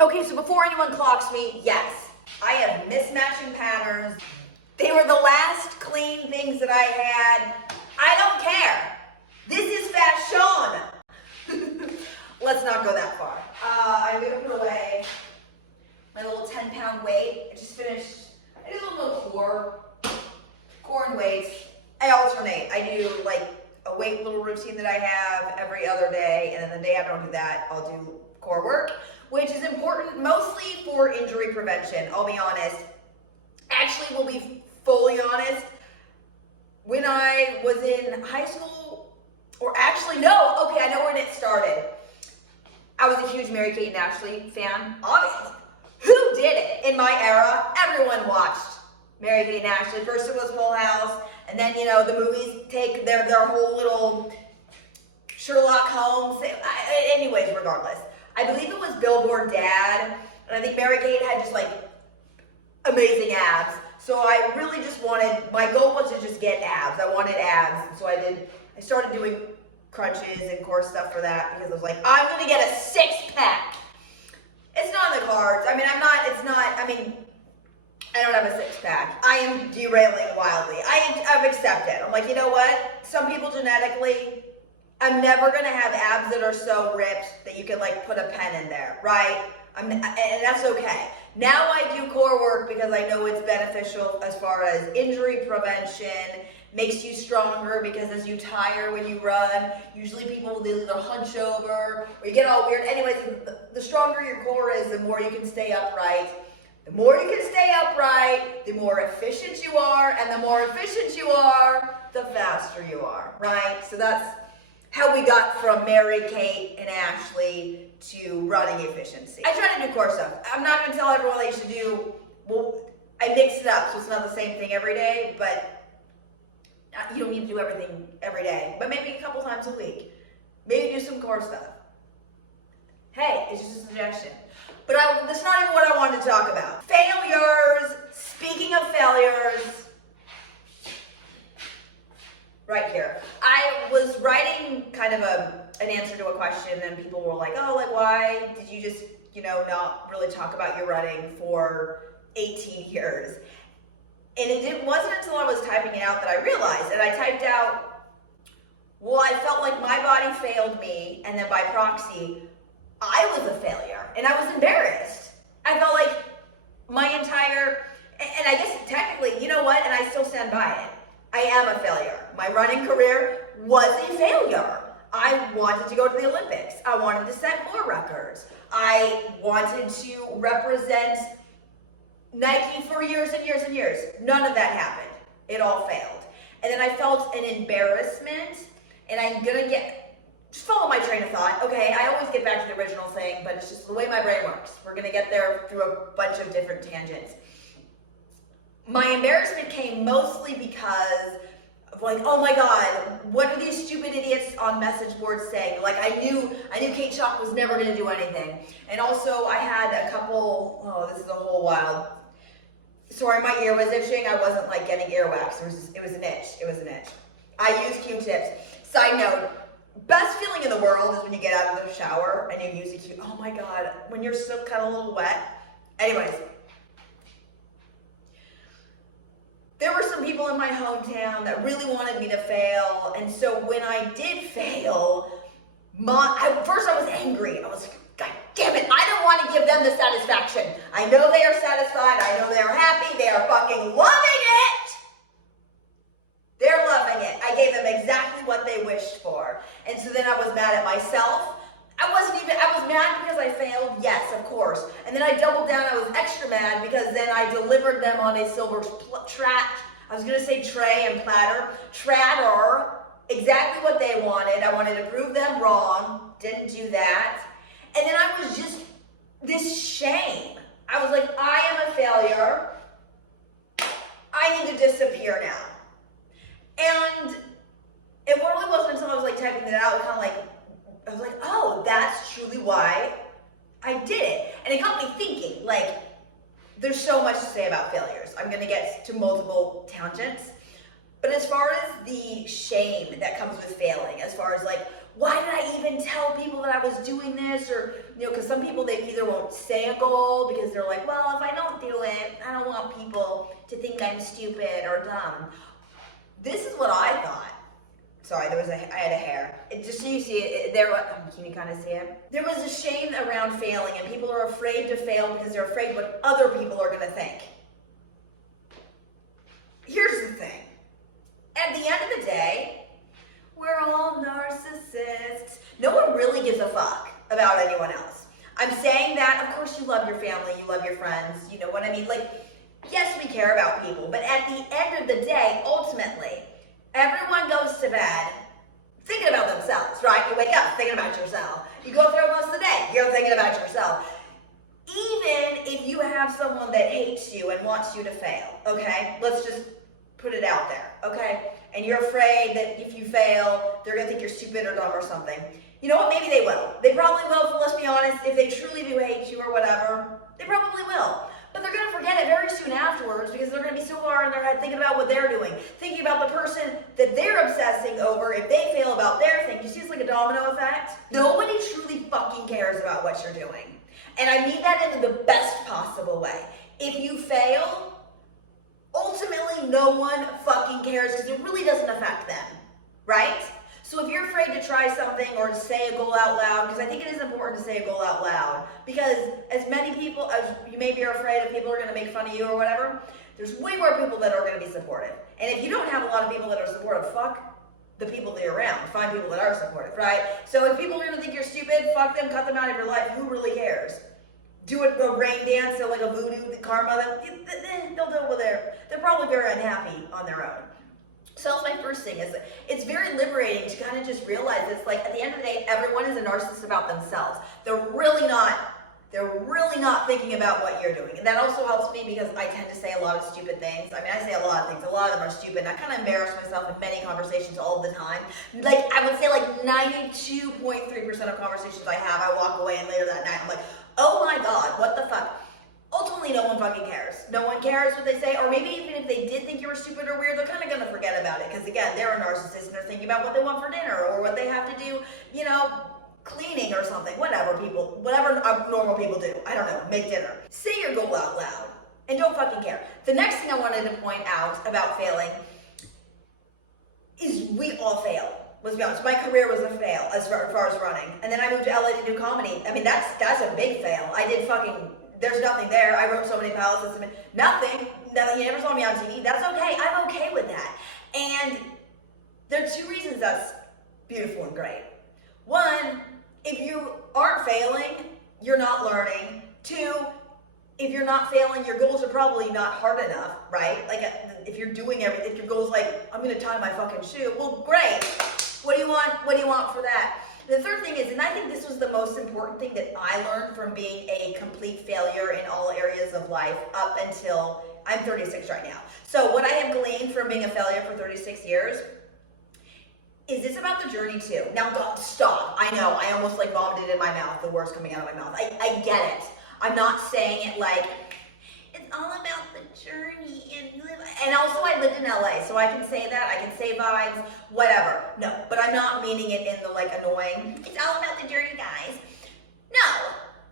Okay, so before anyone clocks me, yes, I have mismatching patterns. They were the last clean things that I had. I don't care. This is fashion. Let's not go that far. I'm gonna put away my little 10-pound weight. I just finished, I did a little core and weights. I alternate. I do like a weight little routine that I have every other day, and then the day I don't do that, I'll do core work, which is important mostly for injury prevention. I'll be honest. Actually, we'll be fully honest. When I was in high school, or actually, no, okay, I know when it started. I was a huge Mary-Kate and Ashley fan, obviously. Who did it? In my era, everyone watched Mary-Kate and Ashley. First it was Full House, and then, you know, the movies take their whole little Sherlock Holmes thing. Anyways, regardless. I believe it was Billboard Dad, and I think Mary-Kate had just, like, amazing abs. So I really just wanted, my goal was to just get abs. I wanted abs, and so I started doing crunches and core stuff for that because I was like, I'm gonna get a 6-pack. It's not in the cards. I mean, I don't have a 6-pack. I am derailing wildly. I've accepted. I'm like, you know what? Some people genetically, I'm never gonna have abs that are so ripped that you can like put a pen in there, right? And that's okay. Now I do core work because I know it's beneficial as far as injury prevention, makes you stronger because as you tire when you run, usually people they either hunch over or you get all weird. Anyways, the stronger your core is, the more you can stay upright. The more you can stay upright, the more efficient you are, and the more efficient you are, the faster you are, right? So that's how we got from Mary-Kate and Ashley to running efficiency. I try to do core stuff. I'm not going to tell everyone they should do, well, I mix it up so it's not the same thing every day, but you don't need to do everything every day, but maybe a couple times a week. Maybe do some core stuff. Hey, it's just a suggestion. But that's not even what I wanted to talk about. Failures. Speaking of failures, right here. I was writing kind of an answer to a question, and people were like, oh, like, why did you just, you know, not really talk about your running for 18 years? And it wasn't until I was typing it out that I realized, and I typed out, well, I felt like my body failed me, and then by proxy, I was a failure, and I was embarrassed. I felt like my entire, and I guess technically, you know what, and I still stand by it. I am a failure. My running career was a failure. I wanted to go to the Olympics. I wanted to set more records. I wanted to represent Nike for years and years and years. None of that happened. It all failed. And then I felt an embarrassment, and I'm gonna just follow my train of thought. Okay, I always get back to the original thing, but it's just the way my brain works. We're gonna get there through a bunch of different tangents. My embarrassment came mostly because of like, oh my God, what are these stupid idiots on message boards saying? Like I knew Kate Chalk was never gonna do anything. And also I had a couple, oh, this is a whole wild. Sorry, my ear was itching. I wasn't like getting earwax. It was an itch. I use Q-tips. Side note, best feeling in the world is when you get out of the shower and you use a Q. Oh my God, when you're still kind of a little wet. Anyways, there were some people in my hometown that really wanted me to fail, and so when I did fail, first I was angry. I was like, God damn it, I don't want to give them the satisfaction. I know they are satisfied, I know they are happy, they are fucking loving it! They're loving it. I gave them exactly what they wished for. And so then I was mad at myself. I was mad because I failed, yes, of course. And then I doubled down, I was extra mad because then I delivered them on a silver I was gonna say tray and platter, exactly what they wanted. I wanted to prove them wrong, didn't do that. And then I was just, this shame. I was like, I am a failure. I need to disappear now. And it really wasn't until I was like typing it out, kind of like, I was like, oh, that's truly why I did it. And it got me thinking, like, there's so much to say about failures. I'm gonna get to multiple tangents. But as far as the shame that comes with failing, as far as like, why did I even tell people that I was doing this? Or because some people, they either won't say a goal because they're like, well, if I don't do it, I don't want people to think I'm stupid or dumb. This is what I thought. Sorry, I had a hair. Just so you see it, can you kind of see it? There was a shame around failing, and people are afraid to fail because they're afraid what other people are going to think. Here's the thing. At the end of the day, we're all narcissists. No one really gives a fuck about anyone else. I'm saying that, of course you love your family, you love your friends, you know what I mean? Like, yes, we care about people, but at the end of the day, ultimately, everyone goes to bed thinking about themselves, right? You wake up thinking about yourself. You go through most of the day, you're thinking about yourself. Even if you have someone that hates you and wants you to fail, okay? Let's just put it out there, okay? And you're afraid that if you fail, they're gonna think you're stupid or dumb or something. You know what? Maybe they will. They probably will, so let's be honest. If they truly do hate you or whatever, they probably will. But they're gonna forget it very soon afterwards because they're gonna be so far in their head thinking about what they're doing, thinking about the person that they're obsessing over if they fail about their thing. You see, it's like a domino effect. Nobody truly fucking cares about what you're doing. And I mean that in the best possible way. If you fail, ultimately no one fucking cares because it really doesn't affect them, right? So if you're afraid to try something or to say a goal out loud, because I think it is important to say a goal out loud, because as many people as you maybe are afraid of people are going to make fun of you or whatever, there's way more people that are going to be supportive. And if you don't have a lot of people that are supportive, fuck the people that you're around. Find people that are supportive, right? So if people are going to think you're stupid, fuck them, cut them out of your life. Who really cares? Do a rain dance or like a voodoo karma, they'll deal with it. They're probably very unhappy on their own. So that's my first thing, is it's very liberating to kind of just realize it's like at the end of the day, everyone is a narcissist about themselves. They're really not thinking about what you're doing. And that also helps me because I tend to say a lot of stupid things. I mean, I say a lot of things. A lot of them are stupid. And I kind of embarrass myself in many conversations all the time. Like, I would say like 92.3% of conversations I have, I walk away and later that night I'm like, oh my God, what the fuck? Ultimately, no one fucking cares. No one cares what they say, or maybe even if they did think you were stupid or weird, they're kind of going to forget about it, because again, they're a narcissist and they're thinking about what they want for dinner, or what they have to do, you know, cleaning or something, whatever normal people do. I don't know, make dinner. Say your goal out loud, and don't fucking care. The next thing I wanted to point out about failing is we all fail. Let's be honest, my career was a fail as far as running. And then I moved to LA to do comedy. I mean, that's a big fail. I did there's nothing there. I wrote so many pilots, nothing. You never saw me on TV. That's okay. I'm okay with that. And there are two reasons that's beautiful and great. One, if you aren't failing, you're not learning. Two, if you're not failing, your goals are probably not hard enough, right? Like if you're doing everything, if your goal's like, I'm gonna tie my fucking shoe, well, great. What do you want? What do you want for that? The third thing is, and I think this was the most important thing that I learned from being a complete failure in all areas of life up until I'm 36 right now. So what I have gleaned from being a failure for 36 years is it's about the journey too. Now, God, stop. I know, I almost like vomited in my mouth, the words coming out of my mouth. I get it. I'm not saying it like, it's all about the journey and also I lived in LA, so I can say that, I can say vibes, whatever. No, but I'm not meaning it in the like annoying, it's all about the journey, guys. No,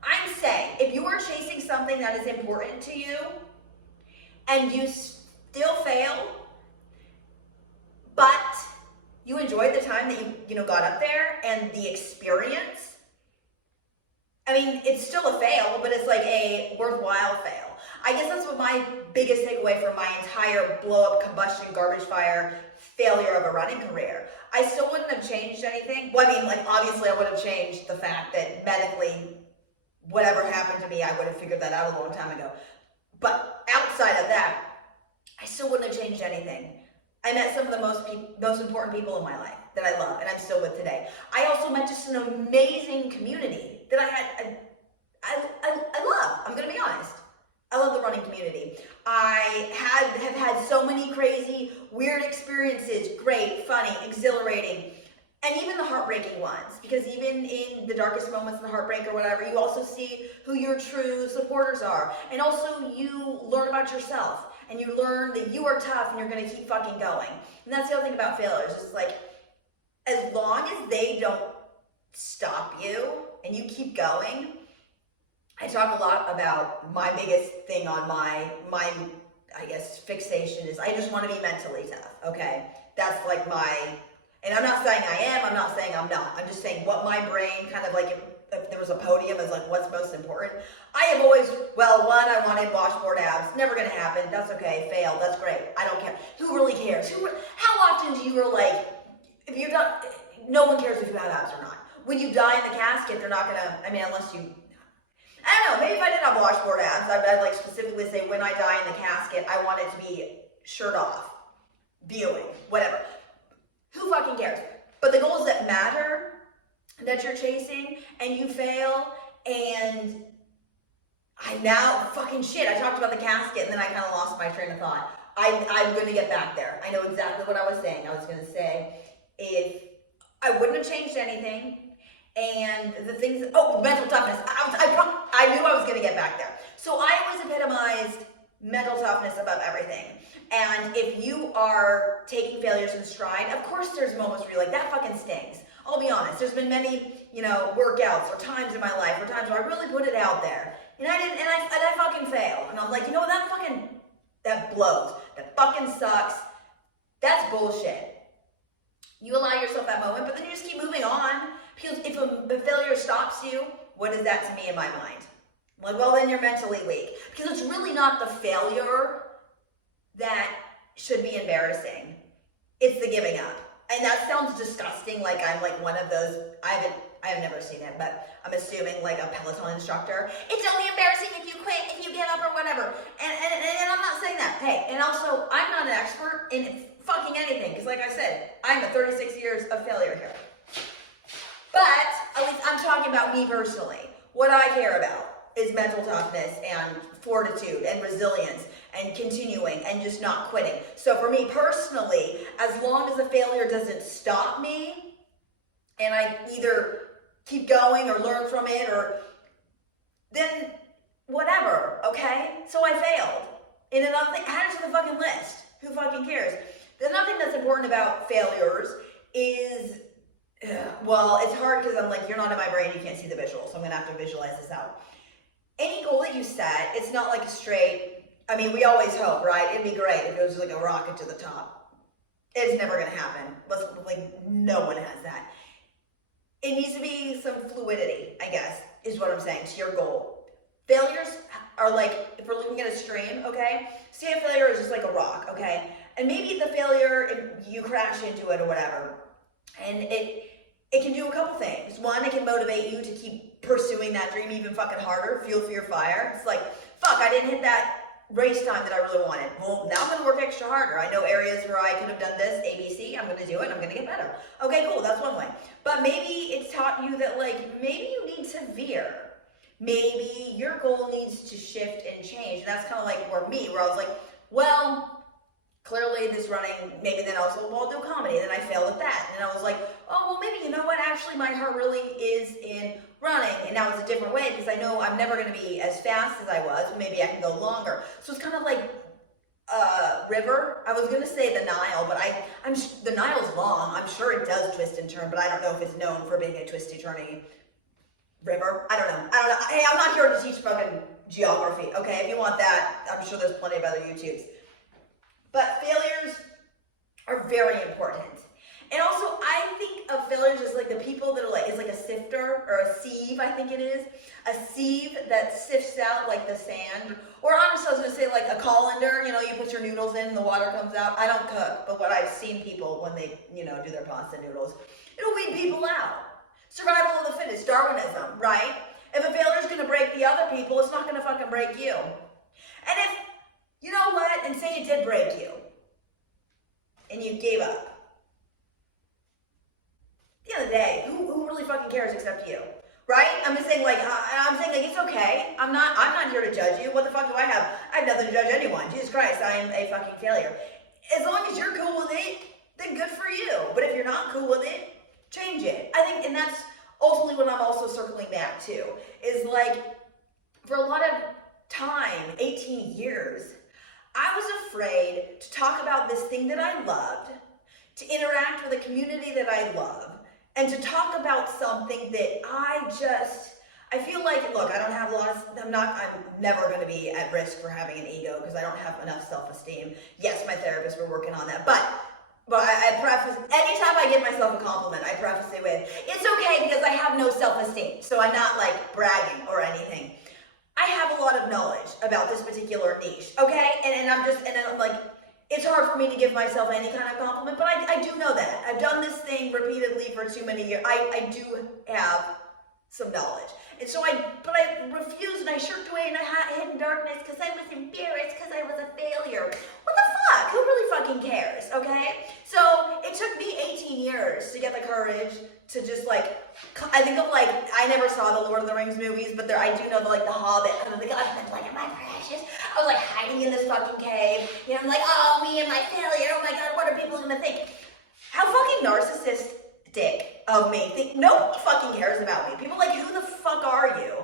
I'm saying if you are chasing something that is important to you and you still fail, but you enjoyed the time that you got up there and the experience, I mean, it's still a fail, but it's like a worthwhile fail. I guess that's what my biggest takeaway from my entire blow-up, combustion, garbage fire failure of a running career. I still wouldn't have changed anything. Well, I mean, like, obviously I would have changed the fact that medically, whatever happened to me, I would have figured that out a long time ago. But outside of that, I still wouldn't have changed anything. I met some of the most important people in my life that I love, and I'm still with today. I also met just an amazing community that I love. I'm going to be honest. I love the running community. I have had so many crazy, weird experiences, great, funny, exhilarating, and even the heartbreaking ones. Because even in the darkest moments, the heartbreak or whatever, you also see who your true supporters are. And also you learn about yourself. And you learn that you are tough and you're going to keep fucking going. And that's the other thing about failures. It's like, as long as they don't stop you and you keep going, I talk a lot about my biggest thing on my I guess fixation is I just want to be mentally tough, okay? That's like and I'm not saying I am, I'm not saying I'm not. I'm just saying what my brain kind of like, if there was a podium, is like what's most important. I have always, well, one, I wanted washboard abs. Never gonna happen. That's okay. Failed. That's great. I don't care. Who really cares? How often do you like, if you're not, no one cares if you have abs or not. When you die in the casket, they're not gonna, I mean, unless you, I don't know, maybe if I didn't have washboard abs, I'd like specifically say when I die in the casket, I want it to be shirt off, viewing, whatever. Who fucking cares? But the goals that matter, that you're chasing, and you fail, and I now, fucking shit, I talked about the casket, and then I kind of lost my train of thought. I'm going to get back there. I know exactly what I was saying. I was going to say, if I wouldn't have changed anything, and the things, mental toughness. I knew I was going to get back there. So I always epitomized mental toughness above everything. And if you are taking failures in stride, of course there's moments where you're like, that fucking stings. I'll be honest. There's been many, workouts or times in my life or times where I really put it out there. And I didn't, and I fucking failed. And I'm like, that blows. That fucking sucks. That's bullshit. You allow yourself that moment, but then you just keep moving on. Because if a failure stops you, what is that to me in my mind? Like, well, then you're mentally weak. Because it's really not the failure that should be embarrassing. It's the giving up. And that sounds disgusting, like I'm like one of those, I have never seen it, but I'm assuming like a Peloton instructor. It's only embarrassing if you quit, if you give up or whatever. And I'm not saying that. Hey, and also, I'm not an expert in fucking anything. Because like I said, I'm a 36 years of failure here. But at least I'm talking about me personally. What I care about is mental toughness and fortitude and resilience and continuing and just not quitting. So for me personally, as long as the failure doesn't stop me and I either keep going or learn from it or then whatever, okay? So I failed. And another thing, add it to the fucking list. Who fucking cares? Another thing that's important about failures is, well, it's hard because I'm like, you're not in my brain, you can't see the visual, so I'm gonna have to visualize this out. Any goal that you set, it's not like a straight, I mean, we always hope, right? It'd be great if it was like a rocket to the top. It's never gonna happen. No one has that. It needs to be some fluidity, I guess, is what I'm saying, to your goal. Failures are like, if we're looking at a stream, okay? Say a failure is just like a rock, okay? And maybe the failure, you crash into it or whatever. And it can do a couple things. One, it can motivate you to keep pursuing that dream even fucking harder, fuel for your fire. It's like, fuck, I didn't hit that race time that I really wanted. Well, now I'm gonna work extra harder. I know areas where I could have done this, ABC, I'm gonna do it, I'm gonna get better. Okay, cool, that's one way. But maybe it's taught you that maybe you need to veer. Maybe your goal needs to shift and change. And that's kind of like where I was like, well, clearly this running, maybe then I was like, well, I'll do comedy. Then I failed at that. And I was like, oh, well, maybe, you know what? Actually, my heart really is in running. And now it's a different way because I know I'm never going to be as fast as I was. But maybe I can go longer. So it's kind of like river. I was going to say the Nile, but the Nile's long. I'm sure it does twist and turn, but I don't know if it's known for being a twisty, turning river. I don't know. Hey, I'm not here to teach fucking geography, okay? If you want that, I'm sure there's plenty of other YouTubes. But failures are very important. And also, I think of failures as like the people that are it's like a sifter or a sieve, I think it is. A sieve that sifts out like the sand. Or honestly, I was going to say like a colander, you put your noodles in and the water comes out. I don't cook, but what I've seen people when they, do their pasta noodles, it'll weed people out. Survival of the fittest, Darwinism, right? If a failure is going to break the other people, it's not going to fucking break you. And if, you know what, and say it did break you, and you gave up. At the end of the day, who really fucking cares except you, right? I'm just saying it's okay. I'm not here to judge you. What the fuck do I have? I have nothing to judge anyone. Jesus Christ, I am a fucking failure. As long as you're cool with it, then good for you. But if you're not cool with it, change it. I think, and that's ultimately what I'm also circling back to, is for a lot of time, 18 years, I was afraid to talk about this thing that I loved, to interact with a community that I love, and to talk about something that I feel like, look, I don't have a lot of, I'm never going to be at risk for having an ego because I don't have enough self-esteem. Yes, my therapist, we're working on that, but I preface, anytime I give myself a compliment, I preface it with, it's okay because I have no self-esteem, so I'm not like bragging or anything. I have a lot of knowledge about this particular niche, okay? And I'm like, it's hard for me to give myself any kind of compliment, but I do know that. I've done this thing repeatedly for too many years. I do have some knowledge. And so I refused and I shirked away and I hid in darkness because I was embarrassed because I was a failure. What the fuck? Who really fucking cares, okay? So it took me 18 years to get the courage to just like, I think of like, I never saw the Lord of the Rings movies, but I do know the Hobbit, and I'm like, oh, like, my precious. I was like hiding in this fucking cave. You know, I'm like, oh, me and my failure. Oh my God, what are people gonna think? How fucking narcissistic of me. Nobody fucking cares about me. People are like, who the fuck are you?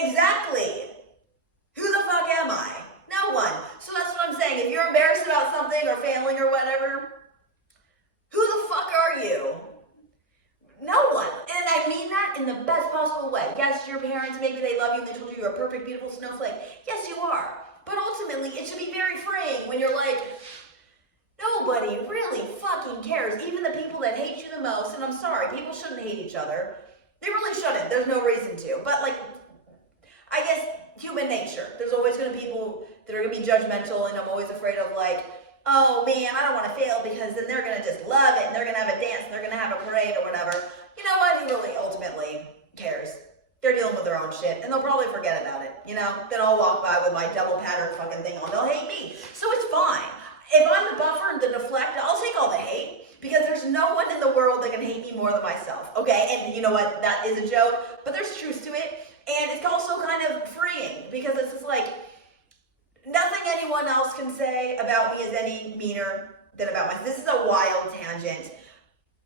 Exactly. Who the fuck am I? No one. So that's what I'm saying. If you're embarrassed about something or failing or whatever, who the fuck are you? No one. And I mean that in the best possible way. Yes, your parents, maybe they love you and they told you you're a perfect, beautiful snowflake. Yes, you are. But ultimately, it should be very freeing when you're like, nobody really fucking cares. Even the people that hate you the most, and I'm sorry, people shouldn't hate each other. They really shouldn't. There's no reason to. But like, I guess human nature. There's always going to be people that are going to be judgmental, and I'm always afraid of like, oh man, I don't want to fail because then they're going to just love it and they're going to have a dance and they're going to have a parade or whatever. You know what? Who really ultimately cares? They're dealing with their own shit and they'll probably forget about it. You know, then I'll walk by with my double pattern fucking thing on. They'll hate me. So it's fine. If I'm the buffer and the deflector, I'll take all the hate because there's no one in the world that can hate me more than myself. Okay? And you know what? That is a joke, but there's truth to it. And it's also kind of freeing because it's just like, nothing anyone else can say about me is any meaner than about myself. This is a wild tangent,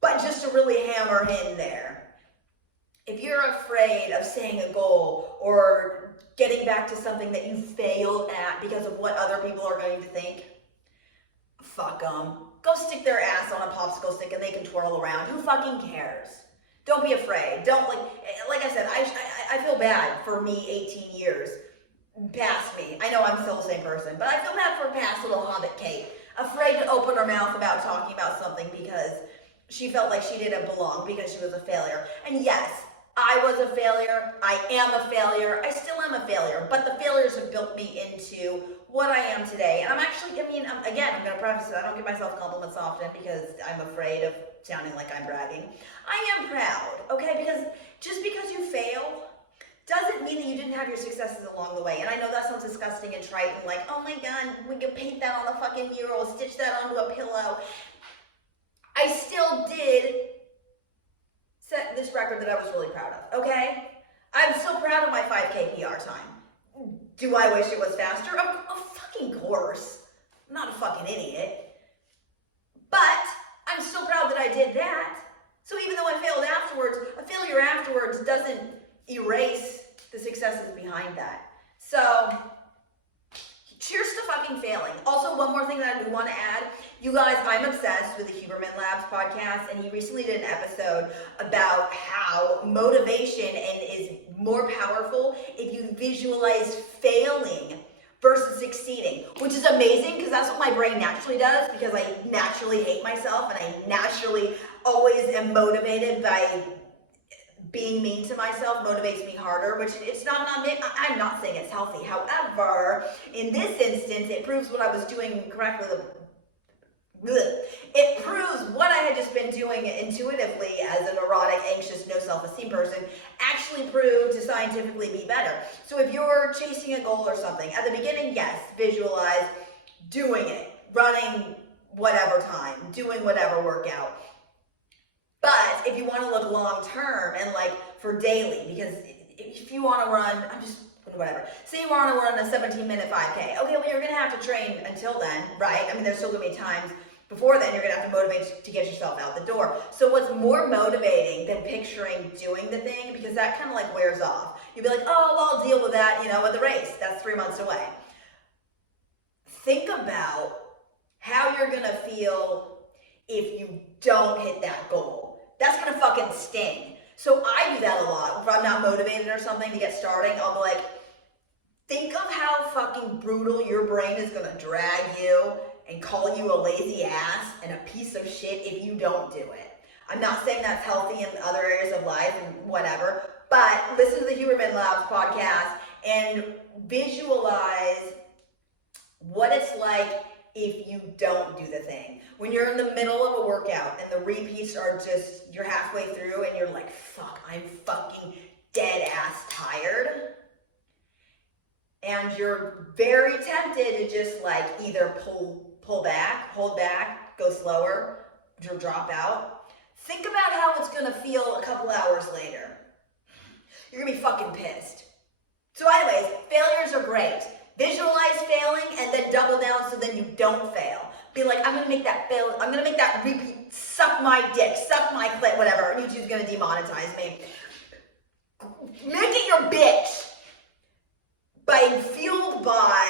but just to really hammer in there. If you're afraid of saying a goal or getting back to something that you failed at because of what other people are going to think, fuck them. Go stick their ass on a popsicle stick and they can twirl around. Who fucking cares? Don't be afraid. Don't, like I said, I feel bad for me 18 years past me. I know I'm still the same person, but I feel bad for past little Hobbit Kate, afraid to open her mouth about talking about something because she felt like she didn't belong because she was a failure. And yes, I was a failure. I am a failure. I still am a failure, but the failures have built me into what I am today. And I'm actually, again, I'm going to preface it. I don't give myself compliments often because I'm afraid of sounding like I'm bragging. I am proud, okay? Because just because you fail doesn't mean that you didn't have your successes along the way. And I know that sounds disgusting and trite and like, oh my God, we can paint that on a fucking mural, stitch that onto a pillow. I still did set this record that I was really proud of, okay? I'm so proud of my 5K PR time. Do I wish it was faster? Of fucking course. I'm not a fucking idiot. But I'm still proud that I did that. So even though I failed afterwards, a failure afterwards doesn't erase the successes behind that. So, cheers to fucking failing. Also, one more thing that I do want to add. You guys, I'm obsessed with the Huberman Labs podcast, and he recently did an episode about how motivation is more powerful if you visualize failing versus succeeding, which is amazing because that's what my brain naturally does because I naturally hate myself and I naturally always am motivated by being mean to myself motivates me harder, which it's not, I'm not saying it's healthy. However, in this instance, it proves what I was doing correctly. It proves what I had just been doing intuitively as a neurotic, anxious, no self-esteem person actually proved to scientifically be better. So if you're chasing a goal or something, at the beginning, yes, visualize doing it, running whatever time, doing whatever workout. But if you want to look long term and like for daily, because if you want to run, whatever. Say you want to run a 17-minute 5K. Okay, well, you're going to have to train until then, right? I mean, there's still going to be times before then you're going to have to motivate to get yourself out the door. So what's more motivating than picturing doing the thing? Because that kind of like wears off. You'll be like, oh, well, I'll deal with that, at the race. That's 3 months away. Think about how you're going to feel if you don't hit that goal. That's gonna fucking sting. So I do that a lot. If I'm not motivated or something to get starting, I'll be like, think of how fucking brutal your brain is gonna drag you and call you a lazy ass and a piece of shit if you don't do it. I'm not saying that's healthy in other areas of life and whatever, but listen to the Huberman Labs podcast and visualize what it's like if you don't do the thing. When you're in the middle of a workout and the repeats are just, you're halfway through and you're like, fuck, I'm fucking dead ass tired. And you're very tempted to just like either pull back, hold back, go slower, or drop out. Think about how it's gonna feel a couple hours later. You're gonna be fucking pissed. So anyways, failures are great. Visualize failing and then double down so then you don't fail. Be like, I'm gonna make that fail, I'm gonna make that repeat, suck my dick, suck my clit, whatever. YouTube's gonna demonetize me. Make it your bitch by fueled by,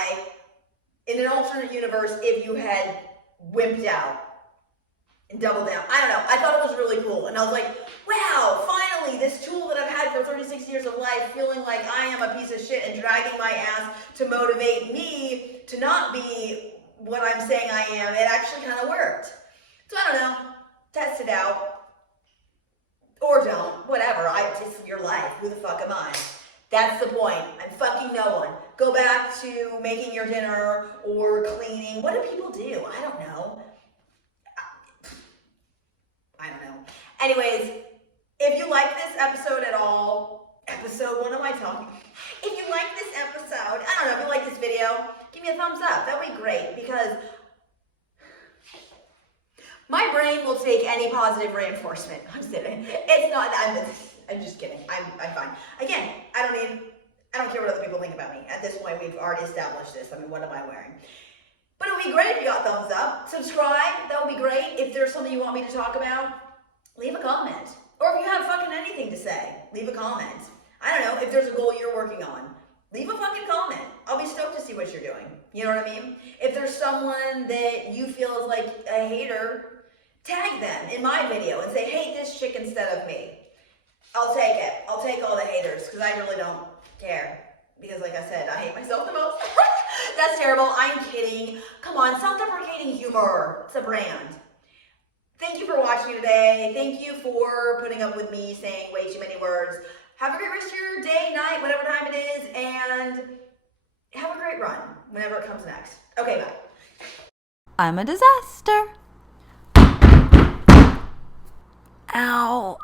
in an alternate universe, if you had wimped out and doubled down. I don't know, I thought it was really cool. And I was like, wow, finally, this tool that I've had for 36 years of life, feeling like I am a piece of shit and dragging my ass to motivate me to not be what I'm saying I am, it actually kind of worked. So I don't know, test it out. Or don't, whatever, it's your life, who the fuck am I? That's the point, I'm fucking no one. Go back to making your dinner or cleaning. What do people do? I don't know. Anyways, if you like this episode at all, what am I talking? If you like this episode, I don't know, if you like this video, give me a thumbs up. That would be great because my brain will take any positive reinforcement. I'm kidding. It's not, I'm just kidding. I'm fine. Again, I don't care what other people think about me. At this point, we've already established this. I mean, what am I wearing? But it would be great if you got thumbs up. Subscribe, that would be great. If there's something you want me to talk about, leave a comment. Or if you have fucking anything to say, leave a comment. I don't know, if there's a goal you're working on, leave a fucking comment. I'll be stoked to see what you're doing. You know what I mean? If there's someone that you feel is like a hater, tag them in my video and say, hate this chick instead of me. I'll take it. I'll take all the haters because I really don't care. Because like I said, I hate myself the most. That's terrible. I'm kidding. Come on, self-deprecating humor. It's a brand. Thank you for watching today. Thank you for putting up with me saying way too many words. Have a great rest of your day, night, whatever time it is, and have a great run whenever it comes next. Okay, bye. I'm a disaster. Ow.